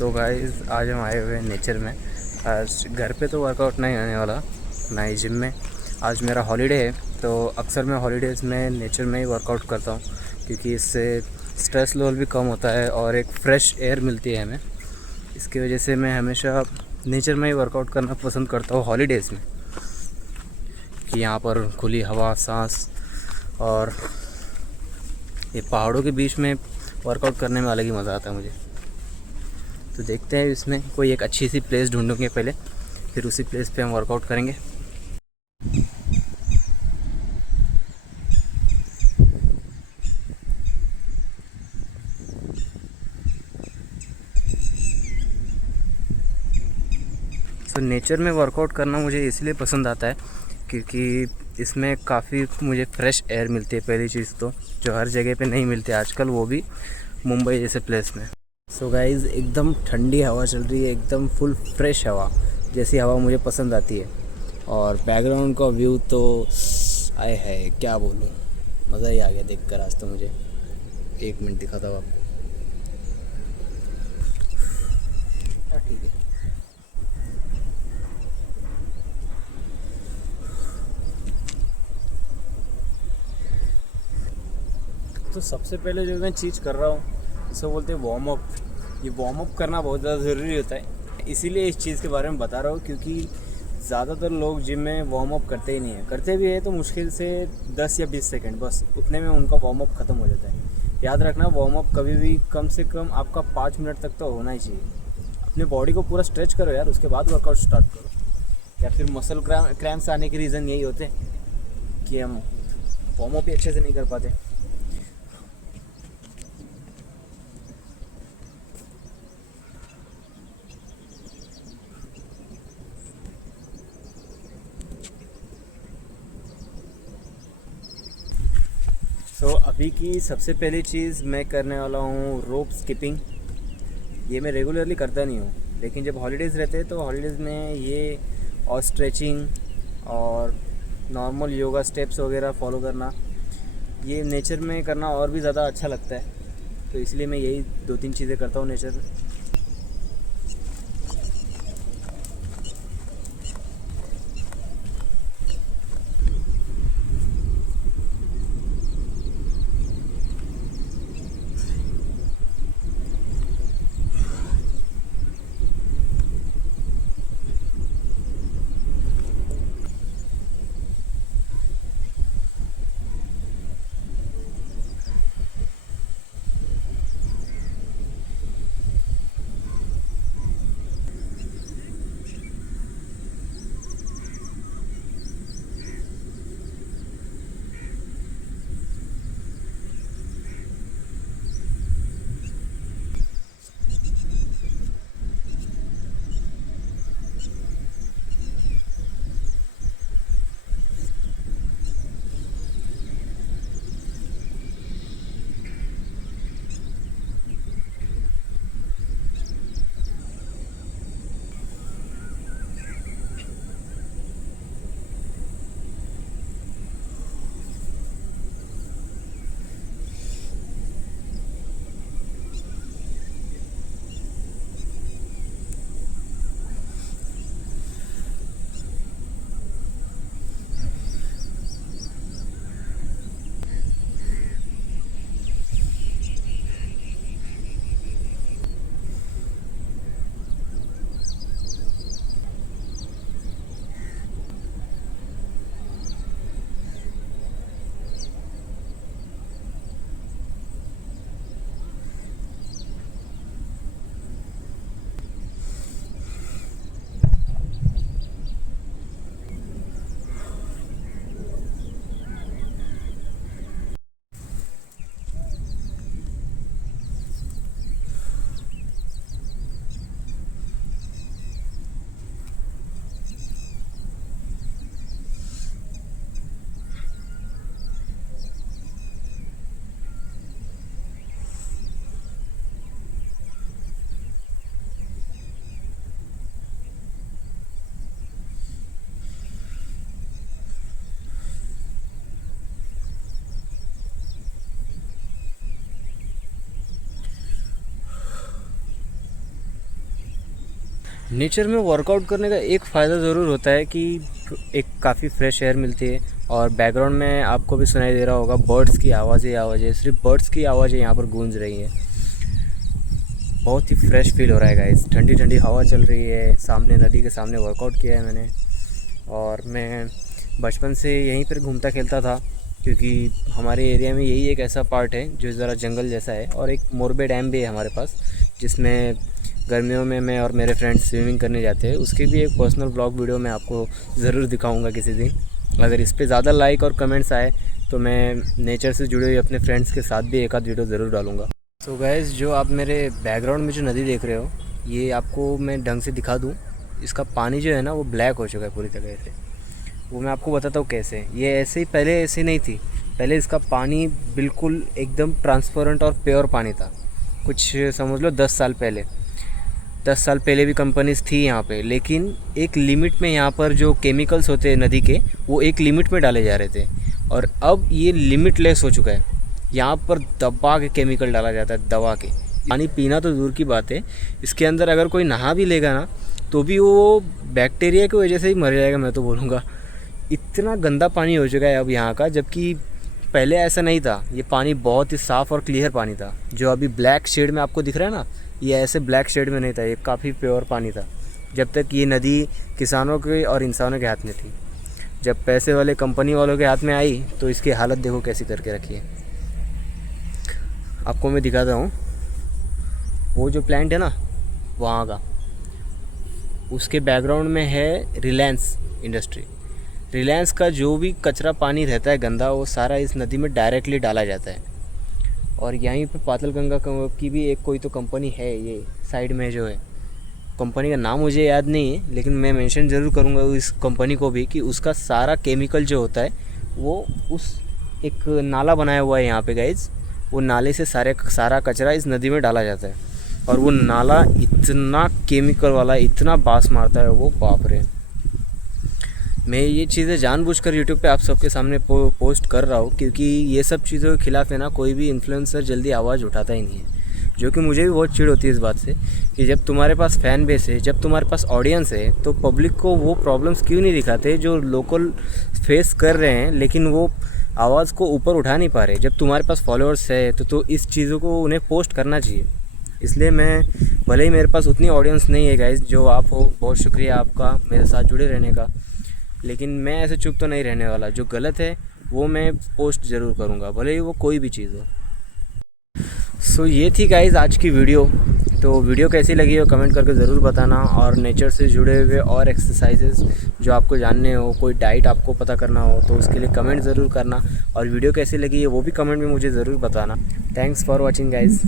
So guys आज हम आए हुए हैं नेचर में। आज घर पे तो वर्कआउट नहीं होने वाला, ना ही जिम में। आज मेरा हॉलीडे है, तो अक्सर मैं हॉलीडेज़ में नेचर में ही वर्कआउट करता हूँ, क्योंकि इससे स्ट्रेस लेवल भी कम होता है और एक फ्रेश एयर मिलती है हमें। इसकी वजह से मैं हमेशा नेचर में ही वर्कआउट करना पसंद करता हूँ हॉलीडेज़ में, कि यहाँ पर खुली हवा, सांस और ये पहाड़ों के बीच में वर्कआउट करने में अलग ही मज़ा आता है मुझे। तो देखते हैं, इसमें कोई एक अच्छी सी प्लेस ढूंढूंगे पहले, फिर उसी प्लेस पे हम वर्कआउट करेंगे। तो नेचर में वर्कआउट करना मुझे इसलिए पसंद आता है क्योंकि इसमें काफ़ी मुझे फ्रेश एयर मिलती है, पहली चीज़ तो, जो हर जगह पे नहीं मिलती आजकल, वो भी मुंबई जैसे प्लेस में। सो गाइज़, एकदम ठंडी हवा चल रही है, एकदम फुल फ्रेश हवा, जैसी हवा मुझे पसंद आती है। और बैकग्राउंड का व्यू तो आए है, क्या बोलूँ, मज़ा ही आ गया देख कर आज तो मुझे। एक मिनट दिखाता हूँ आपको। ठीक है। तो सबसे पहले जो मैं चीज़ कर रहा हूँ, इसे बोलते हैं वार्म अप। ये वार्म अप करना बहुत ज़्यादा ज़रूरी होता है, इसीलिए इस चीज़ के बारे में बता रहा हूँ, क्योंकि ज़्यादातर लोग जिम में वार्म अप करते ही नहीं है। करते भी है तो मुश्किल से 10 या 20 सेकंड, बस उतने में उनका वार्म अप ख़त्म हो जाता है। याद रखना, वार्म अप कभी भी कम से कम आपका 5 मिनट तक तो होना ही चाहिए। अपने बॉडी को पूरा स्ट्रेच करो यार, उसके बाद वर्कआउट स्टार्ट करो। या फिर मसल क्रैम्प्स आने के रीज़न यही होते हैं कि हम वार्म अप ही अच्छे से नहीं कर पाते। अभी की सबसे पहली चीज़ मैं करने वाला हूँ रोप स्किपिंग। ये मैं रेगुलरली करता नहीं हूँ, लेकिन जब हॉलीडेज़ रहते हैं तो हॉलीडेज़ में ये और स्ट्रेचिंग और नॉर्मल योगा स्टेप्स वगैरह फॉलो करना, ये नेचर में करना और भी ज़्यादा अच्छा लगता है। तो इसलिए मैं यही 2-3 चीज़ें करता हूँ नेचर में। नेचर में वर्कआउट करने का एक फ़ायदा ज़रूर होता है कि एक काफ़ी फ्रेश एयर मिलती है, और बैकग्राउंड में आपको भी सुनाई दे रहा होगा बर्ड्स की आवाज़ें, सिर्फ बर्ड्स की आवाज़ें यहाँ पर गूंज रही हैं। बहुत ही फ्रेश फील हो रहा है गाइस, ठंडी ठंडी हवा चल रही है, सामने नदी के सामने वर्कआउट किया है मैंने। और मैं बचपन से यहीं पर घूमता खेलता था, क्योंकि हमारे एरिया में यही एक ऐसा पार्ट है जो ज़रा जंगल जैसा है, और एक मोरबे डैम भी है हमारे पास, जिसमें गर्मियों में मैं और मेरे फ्रेंड्स स्विमिंग करने जाते हैं। उसके भी एक पर्सनल ब्लॉग वीडियो मैं आपको ज़रूर दिखाऊंगा किसी दिन। अगर इस पे ज़्यादा लाइक और कमेंट्स आए तो मैं नेचर से जुड़े हुए अपने फ्रेंड्स के साथ भी एक आध वीडियो ज़रूर डालूंगा। सो गाइस, जो आप मेरे बैकग्राउंड में जो नदी देख रहे हो, ये आपको मैं ढंग से दिखा दूँ। इसका पानी जो है ना वो ब्लैक हो चुका है पूरी तरह से। वो मैं आपको बताता हूँ कैसे। ये ऐसे ही पहले ऐसे नहीं थी। पहले इसका पानी बिल्कुल एकदम ट्रांसपेरेंट और प्योर पानी था। कुछ समझ लो 10 साल पहले, 10 साल पहले भी कंपनीज थी यहाँ पे, लेकिन एक लिमिट में यहाँ पर जो केमिकल्स होते हैं नदी के, वो एक लिमिट में डाले जा रहे थे। और अब ये लिमिटलेस हो चुका है। यहाँ पर दबा के केमिकल डाला जाता है, दबा के। पानी पीना तो दूर की बात है, इसके अंदर अगर कोई नहा भी लेगा ना तो भी वो बैक्टीरिया की वजह से ही मर जाएगा, मैं तो बोलूँगा। इतना गंदा पानी हो चुका है अब यहाँ का, जबकि पहले ऐसा नहीं था। ये पानी बहुत ही साफ़ और क्लियर पानी था। जो अभी ब्लैक शेड में आपको दिख रहा है ना, ये ऐसे ब्लैक शेड में नहीं था, ये काफ़ी प्योर पानी था। जब तक ये नदी किसानों के और इंसानों के हाथ में थी। जब पैसे वाले कंपनी वालों के हाथ में आई तो इसकी हालत देखो कैसी करके रखी है। आपको मैं दिखाता हूँ, वो जो प्लांट है ना वहाँ का, उसके बैकग्राउंड में है रिलायंस इंडस्ट्री। रिलायंस का जो भी कचरा पानी रहता है गंदा, वो सारा इस नदी में डायरेक्टली डाला जाता है। और यहीं पे पातालगंगा की भी एक कोई तो कंपनी है, ये साइड में जो है। कंपनी का नाम मुझे याद नहीं है, लेकिन मैं मेंशन ज़रूर करूँगा इस कंपनी को भी, कि उसका सारा केमिकल जो होता है वो उस एक नाला बनाया हुआ है यहाँ पे गाइज, वो नाले से सारा कचरा इस नदी में डाला जाता है। और वो नाला इतना केमिकल वाला, इतना बास मारता है वो, बाप रे। मैं ये चीज़ें जानबूझकर यूट्यूब पे आप सबके सामने पोस्ट कर रहा हूँ, क्योंकि ये सब चीज़ों के खिलाफ है ना, कोई भी इन्फ्लुएंसर जल्दी आवाज़ उठाता ही नहीं है। जो कि मुझे भी बहुत चिढ़ होती है इस बात से, कि जब तुम्हारे पास फ़ैन बेस है, जब तुम्हारे पास ऑडियंस है, तो पब्लिक को वो प्रॉब्लम्स क्यों नहीं दिखाते जो लोकल फेस कर रहे हैं, लेकिन वो आवाज़ को ऊपर उठा नहीं पा रहे। जब तुम्हारे पास फॉलोअर्स है तो इस चीज़ों को उन्हें पोस्ट करना चाहिए। इसलिए मैं, भले ही मेरे पास उतनी ऑडियंस नहीं है गाइज जो आप हो, बहुत शुक्रिया आपका मेरे साथ जुड़े रहने का, लेकिन मैं ऐसे चुप तो नहीं रहने वाला। जो गलत है वो मैं पोस्ट ज़रूर करूँगा, भले ही वो कोई भी चीज़ हो। सो ये थी गाइज़ आज की वीडियो। तो वीडियो कैसी लगी हो कमेंट करके ज़रूर बताना। और नेचर से जुड़े हुए और एक्सरसाइजेस जो आपको जानने हो, कोई डाइट आपको पता करना हो, तो उसके लिए कमेंट ज़रूर करना। और वीडियो कैसी लगी है वो भी कमेंट में मुझे ज़रूर बताना। Thanks for watching guys.